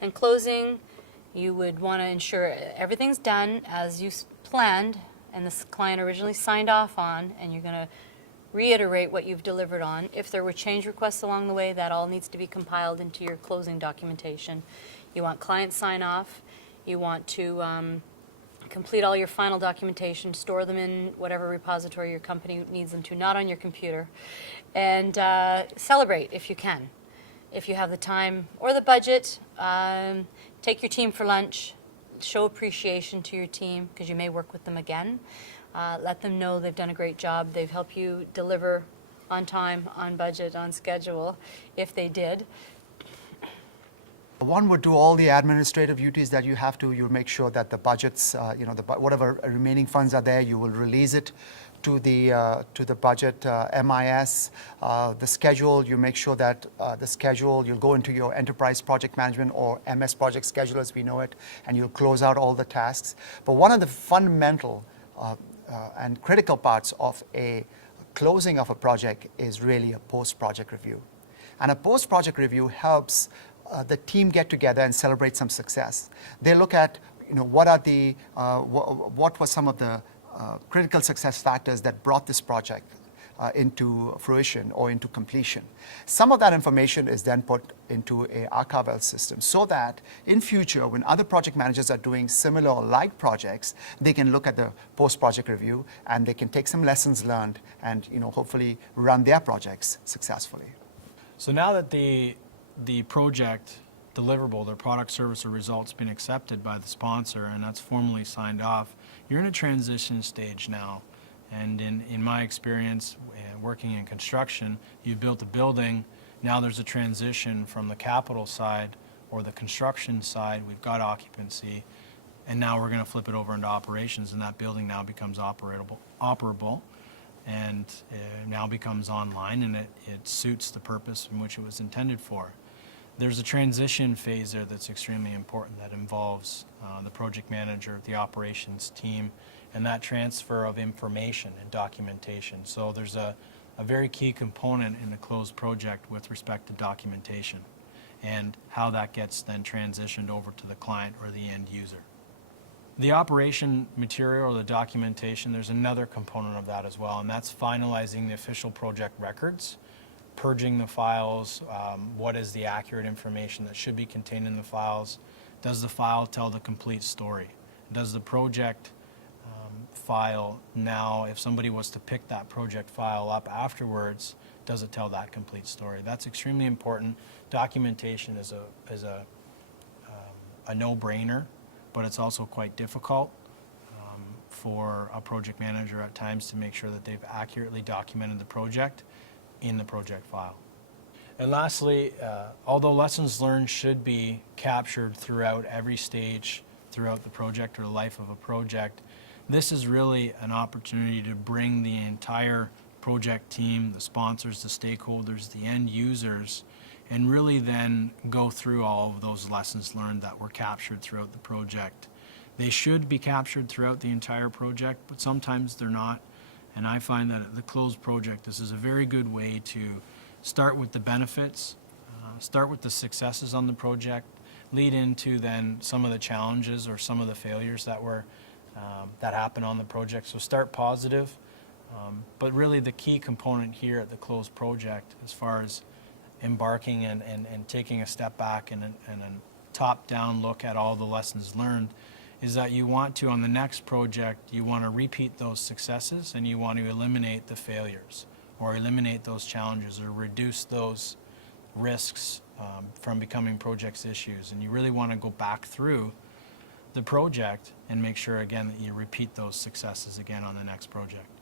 And closing, you would want to ensure everything's done as you planned and this client originally signed off on, and you're going to reiterate what you've delivered on. If there were change requests along the way, that all needs to be compiled into your closing documentation. You want client sign off. You want to complete all your final documentation, store them in whatever repository your company needs them to, not on your computer, and celebrate if you can. If you have the time or the budget, take your team for lunch, show appreciation to your team because you may work with them again. Let them know they've done a great job. They've helped you deliver on time, on budget, on schedule, if they did. One would do all the administrative duties that you have to. You make sure that the budgets, whatever remaining funds are there, you will release it to the budget MIS. The schedule, you make sure that the schedule, you'll go into your enterprise project management or MS project schedule as we know it, and you'll close out all the tasks. But one of the fundamental and critical parts of a closing of a project is really a post-project review. And a post-project review helps the team get together and celebrate some success. They look at, what were some of the critical success factors that brought this project into fruition or into completion. Some of that information is then put into a archival system so that in future, when other project managers are doing similar or like projects, they can look at the post-project review and they can take some lessons learned and hopefully run their projects successfully. So now that the project deliverable, their product, service, or results been accepted by the sponsor and that's formally signed off, you're in a transition stage now. And in my experience, working in construction, you've built a building, now there's a transition from the capital side or the construction side, we've got occupancy, and now we're going to flip it over into operations, and that building now becomes operable and now becomes online, and it suits the purpose in which it was intended for. There's a transition phase there that's extremely important that involves the project manager, the operations team, and that transfer of information and documentation. So there's a very key component in a closed project with respect to documentation and how that gets then transitioned over to the client or the end user. The operation material or the documentation, there's another component of that as well, and that's finalizing the official project records, purging the files, what is the accurate information that should be contained in the files, does the file tell the complete story, does the project file now, if somebody was to pick that project file up afterwards, does it tell that complete story? That's extremely important. Documentation is a no-brainer, but it's also quite difficult for a project manager at times to make sure that they've accurately documented the project in the project file. And lastly, although lessons learned should be captured throughout every stage throughout the project or the life of a project, this is really an opportunity to bring the entire project team, the sponsors, the stakeholders, the end users, and really then go through all of those lessons learned that were captured throughout the project. They should be captured throughout the entire project, but sometimes they're not. And I find that the closed project, this is a very good way to start with the benefits, start with the successes on the project, lead into then some of the challenges or some of the failures that happen on the project. So start positive, but really the key component here at the closed project as far as embarking and taking a step back and a top-down look at all the lessons learned is that you want to, on the next project, you want to repeat those successes and you want to eliminate the failures or eliminate those challenges or reduce those risks from becoming projects issues. And you really want to go back through the project and make sure again that you repeat those successes again on the next project.